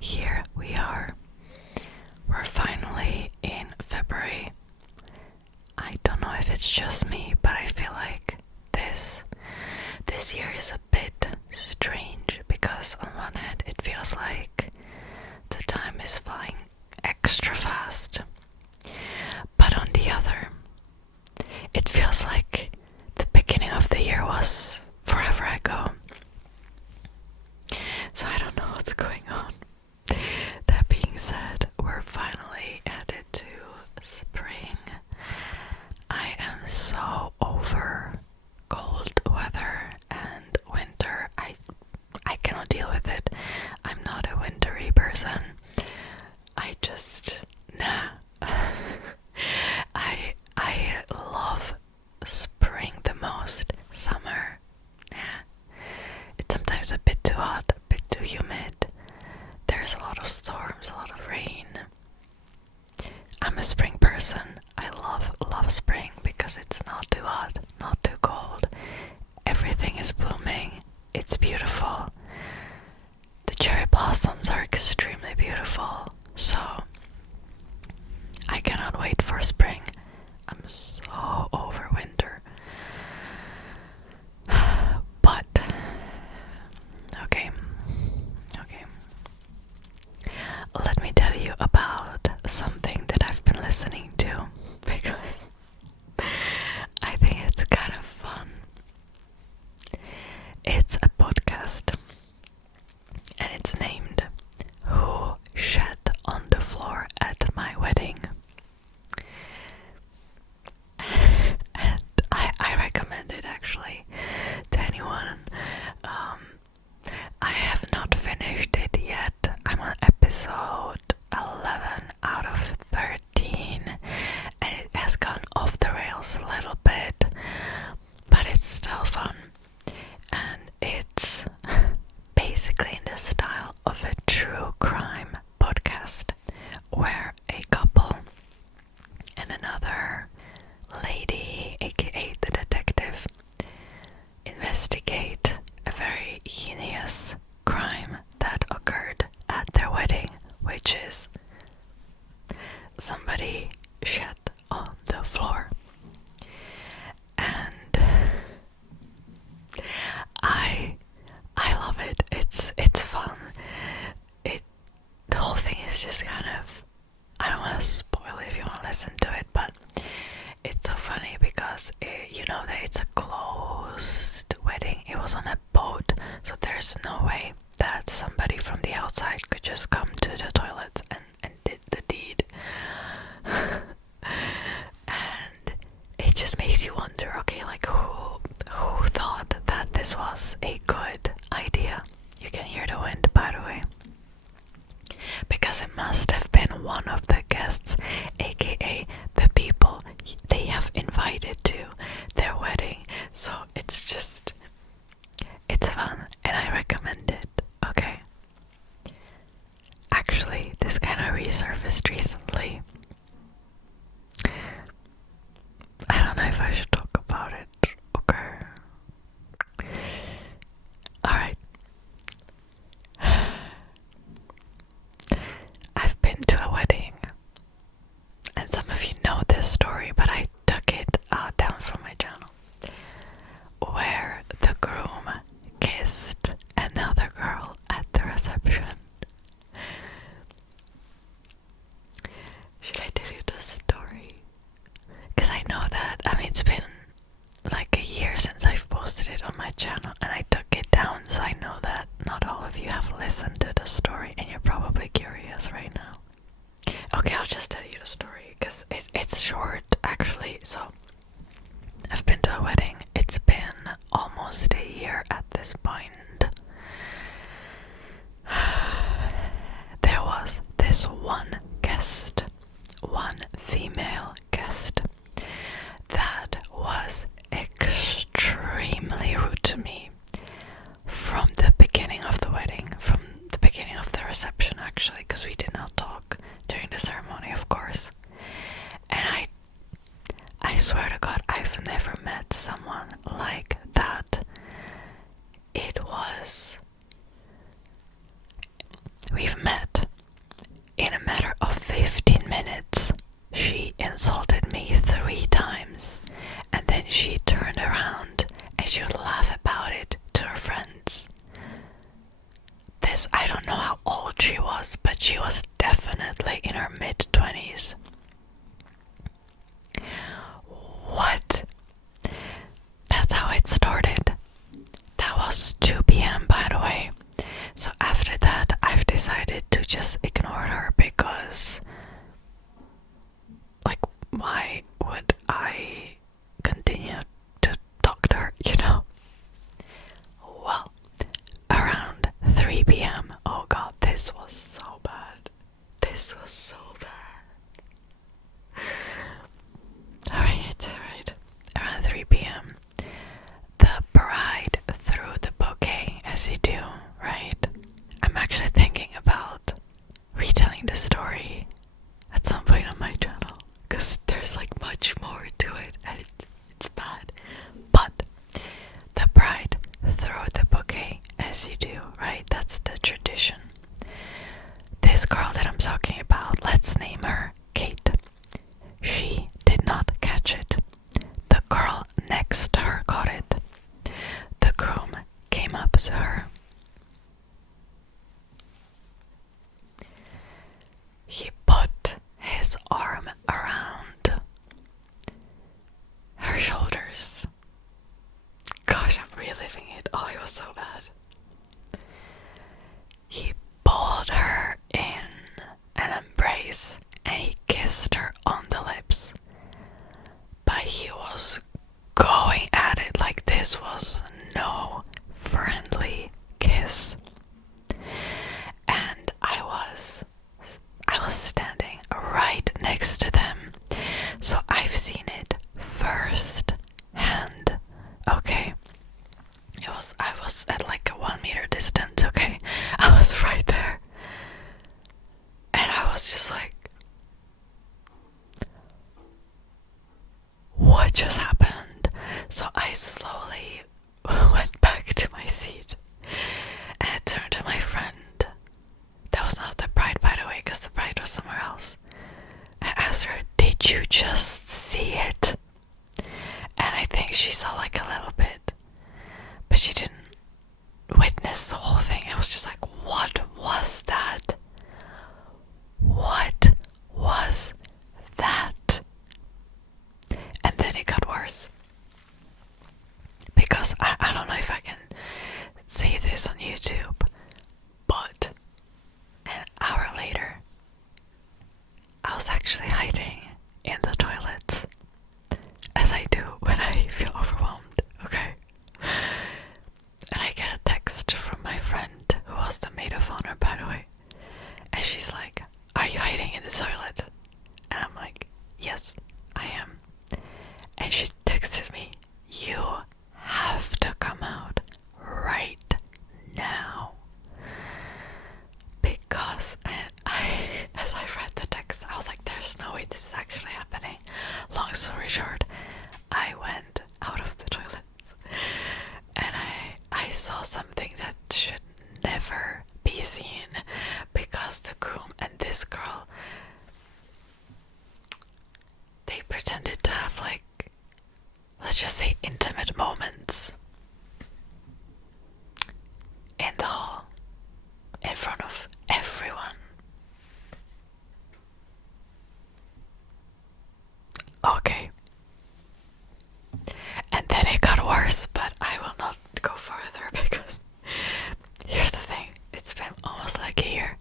here we are. We're finally in February. I don't know if it's just me, but I feel like this year is a bit strange because on one hand it feels like the time is flying extra fast, but on the other it feels like the beginning of the year was forever ago. So I don't know what's going on. That being said, we're finally headed to spring. I am so over cold weather and winter. I cannot deal with it. I'm not a wintry person. I just I love spring the most. Summer, it's sometimes a bit too hot, a bit too humid. There's a lot of storms, a lot of rain. I'm a spring person. I love spring because it's not too hot, not too cold. Everything is blooming. It's beautiful. The cherry blossoms are extremely beautiful. So I cannot wait for spring. I'm so over winter. But okay. Let me tell you about something that I've been listening to because I think it's kind of fun. It's a podcast and it's named Who Shat on the Floor at My Wedding. And I recommend it actually to anyone. I have not finished it yet. I'm on episode 11 out of 13 and it has gone off the rails a little bit, but it's still fun. And it's basically in the style of a true crime podcast where a couple and another lady, aka the detective, investigate a very heinous crime that occurred at their wedding, which is somebody shat on the floor. And I love it. It's fun. The whole thing is just kind of, I don't want to spoil it if you want to listen to it, but it's so funny because you know that it's a closed wedding. It was on a boat, so there's no way that somebody from the outside could just come to the toilets and did the deed. And it just makes you wonder, okay, like who thought that this was a good idea? You can hear the wind, by the way. Because it must have been one of the guests, aka the people they have invited to their wedding. So it's fun and I recommend it. Okay. Actually, this kind of resurfaced recently. I don't know if I should talk about it. Okay. Alright. I've been to a wedding, and some of you know this story, but I took it down from my channel, where the groom kissed another girl at the reception. Should I tell you the story? Because I know that, it's been like a year since I've posted it on my channel, and I took it down, so I know that not all of you have listened to the story, and you're probably curious right now. Okay, I'll just tell you the story, because it's short, actually. So, I've been to a wedding. It's been almost a year at this point. There was this one guest, one female guest, that was extremely rude to me from the beginning of the wedding, from the beginning of the reception actually, because we did not talk during the ceremony, of course. And I swear to God, I've never met someone like that. We've met, a matter of 15 minutes, she insulted me 3 times, and then she turned around and she would laugh about it to her friends. I don't know how old she was, but she was definitely in her mid-20s. What? That's how it started. That was 2 p.m. by the way. So after that, I've decided to just ignore her because, like, why would I continue to talk to her, you know? Well, around 3 p.m. Oh god, this was so bad. This was so bad. Alright. Around 3 p.m. the bride threw the bouquet, as you do, right? I'm actually thinking about retelling the story at some point on my channel, because there's like much more to it and it's bad. But the bride threw the bouquet, as you do, right? That's the tradition. This girl that I'm talking about, let's name her Kate. She did not catch it. The girl next to her got it. The groom came up to her. He put his arm around her shoulders. Gosh, I'm reliving it. Oh, it was so bad. He pulled her in an embrace and he kissed her on the lips. But he was going at it like this was no friendly kiss. And I was standing right next to them, so I've seen it first hand. Okay, I was at like a 1 meter distance. Okay, I was right there, and I was just like, what just happened? So I slowly went back to my seat and I turned to my friend. That was not the bride, by the way, because the bride was somewhere else. I asked her, did you just see it? And I think she saw like a little bit, but she didn't witness the whole thing. I was just like, what was that? What was that? And then it got worse. Because I don't know if I can say this on YouTube, but an hour later, I was actually hiding in the toilets, as I do when I feel overwhelmed, okay? And I get a text from my friend, who was the maid of honor, by the way, and she's like, are you hiding in the toilet? And I'm like, yes, I am. And she texted me, you have to come out right now. Because as I read the text, I was like, there's no way this is actually happening. Long story short, I went out of the toilets and I saw something that should never be seen, because the groom and this girl, they pretended to have like, let's just say, intimate moments in the hall, in front of everyone. Okay. And then it got worse, but I will not go further because here's the thing. It's been almost like a year.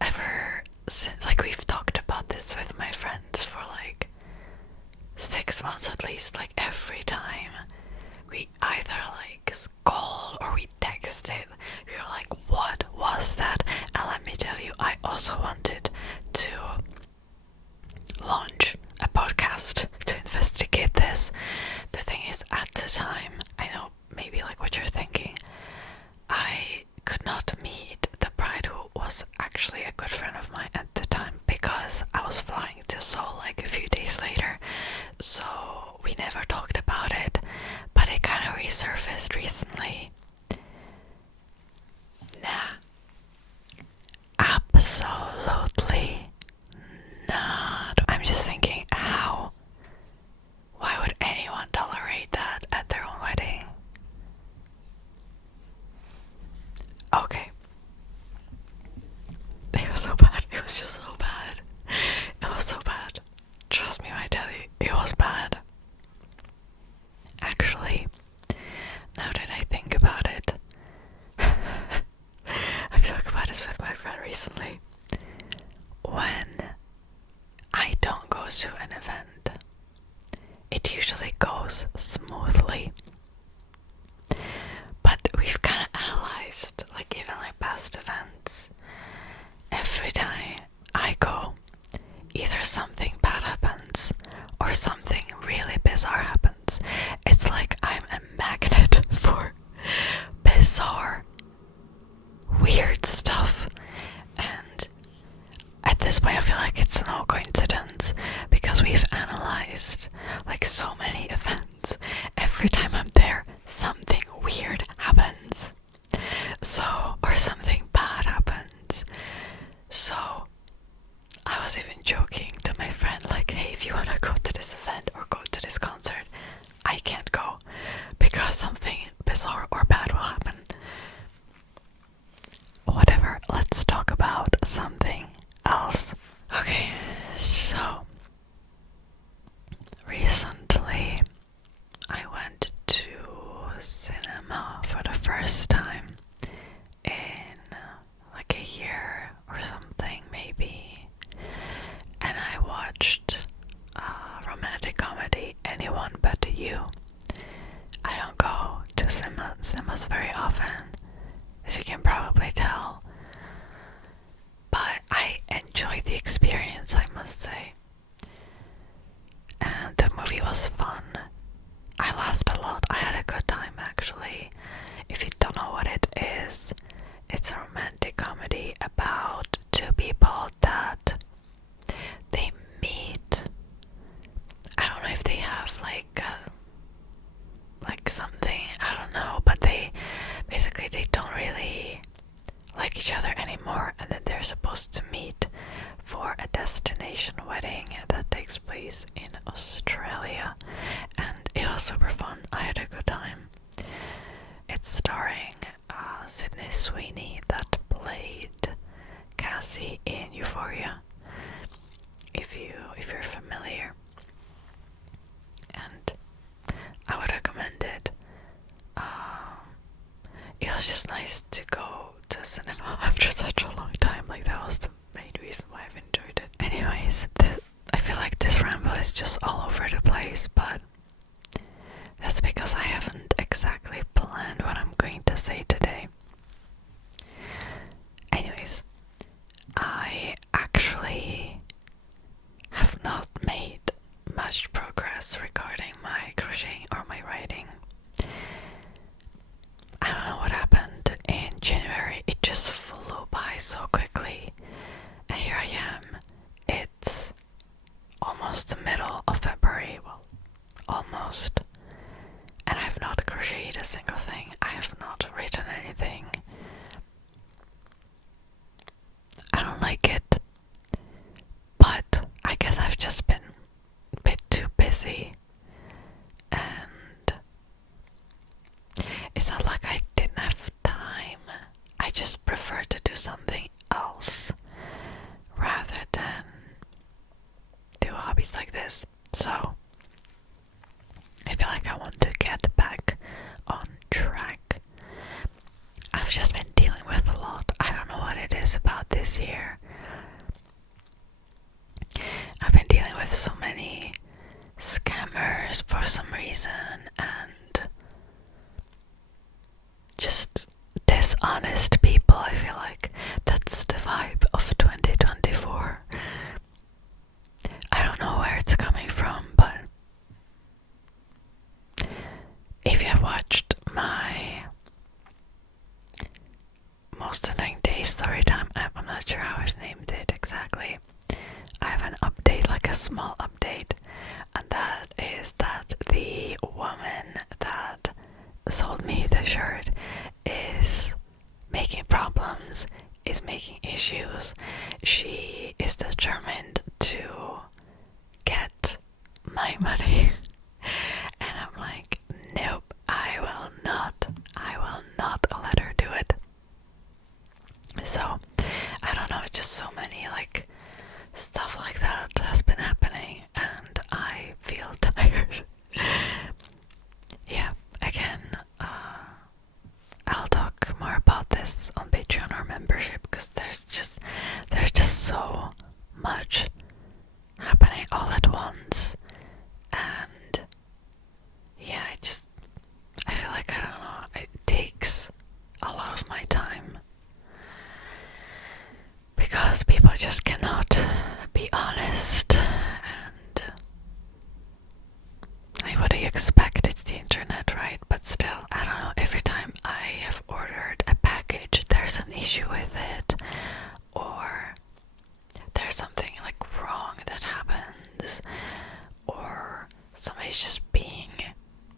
Ever since, like, we've talked about this with my friends for like 6 months at least. Like, every time we either like called or we texted, we were like, what was that? And let me tell you, I also wanted to launch a podcast to investigate this. The thing is, at the time, I know maybe like what you're thinking, I could not meet the bride, who was actually a good friend of mine at the time, because I was flying to Seoul like a few days later, so we never talked about it, but it kind of resurfaced recently. Nah, absolutely usually goes smoothly. But we've kind of analyzed, like even like past events. Every time I go, either something bad happens or something really bizarre happens. It's like I'm a magnet for bizarre, weird stuff. And at this point I feel like it's no coincidence because we've analyzed like so many events. Every time I'm there, something weird happens. So, or something bad happens. So I was even joking to my friend, like, hey, if you wanna go to this event or go to this concert, I can't go because something bizarre or bad will happen. Whatever, let's talk about something else. Okay, so recently I went to cinema for the first time in like a year or something, maybe. And I watched a romantic comedy, Anyone But You. I don't go to cinemas very often, as you can probably tell. But I enjoyed the experience, I must say. And the movie was fun. I laughed a lot. I had a good time, actually. If you don't know what it is, it's a romantic comedy about two people that they meet. I don't know if they have like something, I don't know, but they basically they don't really like each other anymore, and then they're supposed to meet for a destination wedding that takes place in Australia, and it was super fun. I had a good time. It's starring Sydney Sweeney, that played Cassie in Euphoria, if you're familiar, and I would recommend it. It was just nice to go to cinema after such a long time. Like, that was the main reason why I've enjoyed it. Anyways, I feel like this ramble is just all over the place, but that's because I haven't exactly planned what I'm going to say today. Anyways, I actually have not made much progress regarding my crocheting or my writing. I don't know what happened in January. It just flew by so quickly. And here I am. It's almost the middle of February. Well, almost. And I have not crocheted a single thing. I have not written anything. I don't like it. But I guess I've just been a bit too busy. And it's not like I didn't have time. I just prefer to do something else rather than do hobbies like this. So I feel like I want to get back on track. I've just been dealing with a lot. I don't know what it is about this year. I've been dealing with so many scammers for some reason, and just dishonest people. I feel like that's the vibe of 2024. I don't know where it's coming from, but if you have watched my most annoying day story time, I'm not sure how I've named it exactly. I have an update, like a small update, and that is that the woman that sold me the shirt is making problems, is making issues. She is determined to get my money. And I'm like, nope, I will not let her do it. So, I don't know, just so many like stuff like that has been happening, and I feel tired. Yeah, again, I'll talk more about this on Patreon or membership, because there's just so somebody's just being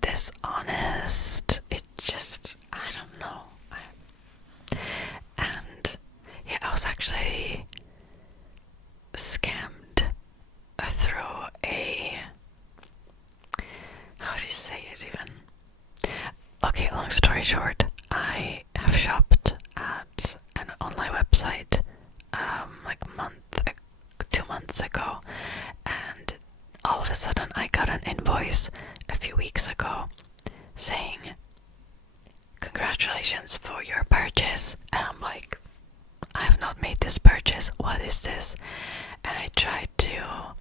dishonest. It just, I don't know. And yeah, I was actually scammed through a, how do you say it even? Okay, long story short, I have shopped at an online website like 2 months ago, and all of a sudden I got an invoice a few weeks ago saying, "Congratulations for your purchase." And I'm like, I have not made this purchase, what is this? And I tried to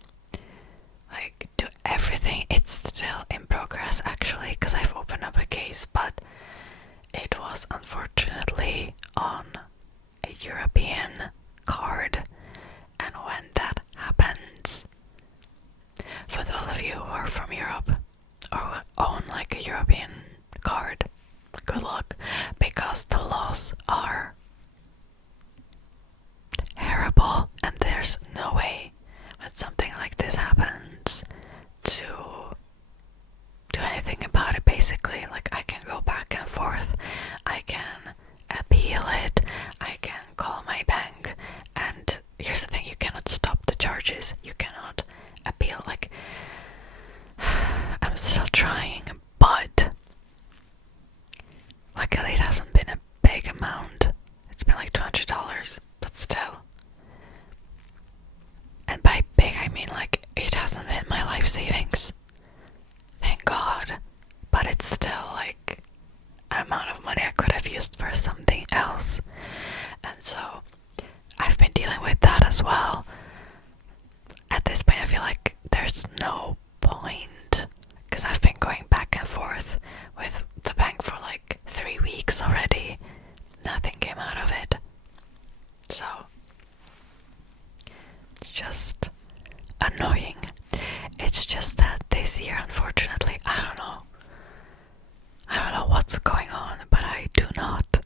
like do everything. It's still in progress actually, because I've opened up a case, but it was unfortunately on a European card, and when that happens, for those of you who are from Europe or own like a European card, good luck, because the laws are terrible and there's no way when something like this happens to do anything about it. Basically, like, I can go back and forth, I can appeal it, I can call my bank, and here's the thing, you cannot stop the charges, you cannot appeal. Like, I'm still trying, but luckily it hasn't been a big amount. It's been like $200, but still. And by big I mean like it hasn't been my life savings, thank God, but it's still like an amount of money I could have used for something else. And so I've been dealing with that as well. At this point I feel like there's no point, because I've been going back and forth with the bank for like 3 weeks already. Nothing came out of it. So it's just annoying. It's just that this year, unfortunately, I don't know what's going on, but I do not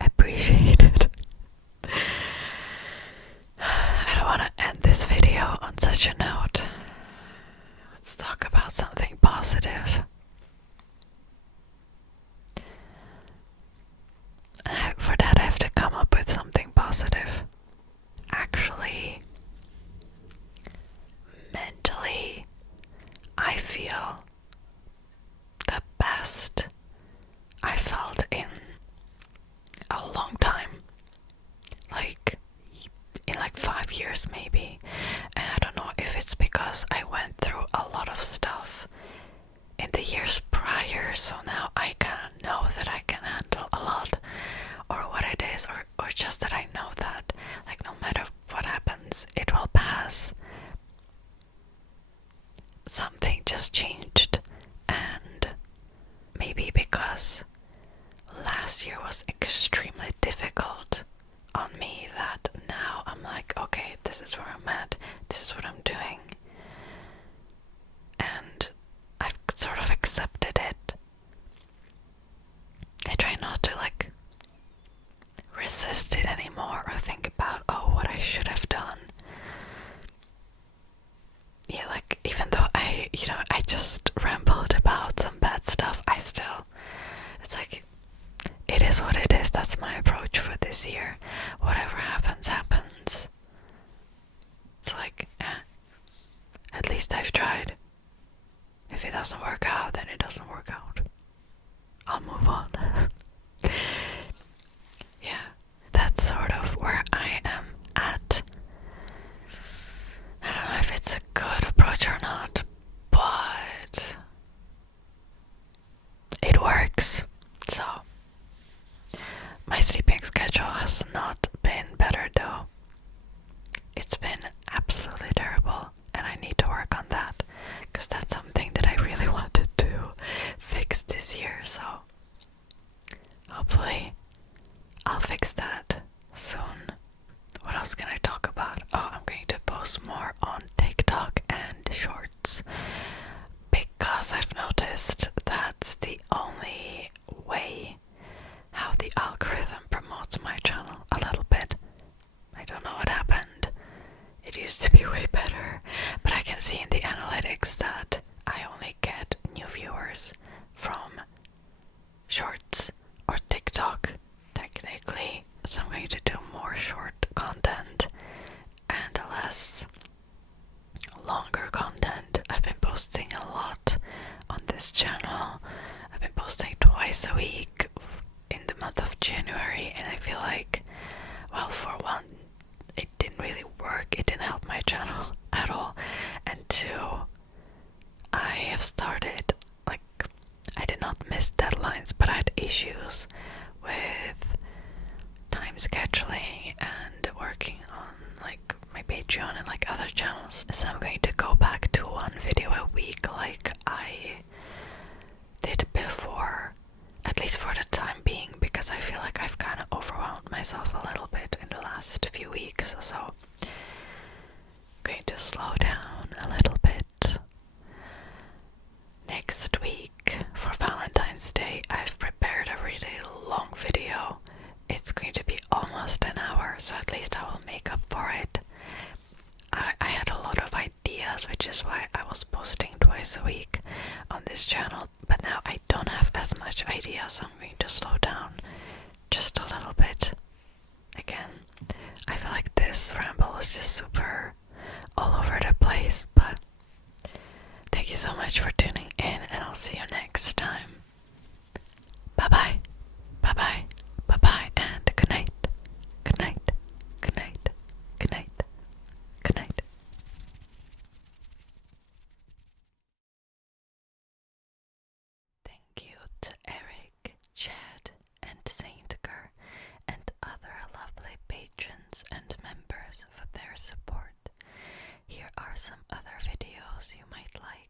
appreciate it. I don't want to end this video on such a note. Let's talk about something positive. For that I have to come up with something positive. Actually, mentally, I feel the best I felt in a long time. Like, in like 5 years maybe. And I don't know if it's because I went through a lot of stuff in the years prior, so now I kind of know that I can handle a lot, or what it is, or just that I know that, like, no matter what happens, it will pass. Something just changed, and maybe because last year was extremely difficult on me, that now I'm like, okay, this is where I'm at, this is what I'm doing, and I've sort of accepted it. I try not to like resist it anymore or think about, oh, what I should have done. Yeah, like, even though I just rambled about some bad stuff, it's like, it is what it is. That's my approach for this year. Whatever happens, happens. It's like, at least I've tried. If it doesn't work out, then it doesn't work out. I'll move on. Yeah, that's sort of where I am at. I don't know if it's a good approach or not, but it works. So, my sleeping schedule has not been better though. It's been absolutely terrible, and I need to work on that, because that's something that I really wanted to fix this year, so hopefully I'll fix that soon. What else can I talk about? Oh, I'm going to post more on TikTok and Shorts, because I've noticed that's the only way how the algorithm promotes my channel a little bit. I don't know what happened. It used to be way better, but I can see in the analytics that I only channel. I've been posting twice a week in the month of January, and I feel like, well, for one, it didn't really work. It didn't help my channel at all. And two, I have started, like, I did not miss deadlines, but I had issues with time scheduling and working on like my Patreon and like other channels. So I'm going to go back to one video a week like I did before, at least for the time being, because I feel like I've kind of overwhelmed myself a little bit in the last few weeks. So I'm going to slow down a little bit. Next week for Valentine's Day, I've prepared a really long video. It's going to be almost an hour, so at least I will make up for it. I had a lot of ideas, which is why I was posting twice a week on this channel, but now I don't have as much ideas, so I'm going to slow down just a little bit. Again, I feel like this ramble was just super all over the place, but thank you so much for tuning in, and I'll see you next time. Bye bye, bye bye, bye bye, and good night, good night, good night, good night, good night. Thank you to Eric, Chad, and Saintger, and other lovely patrons and members for their support. Here are some other videos you might like.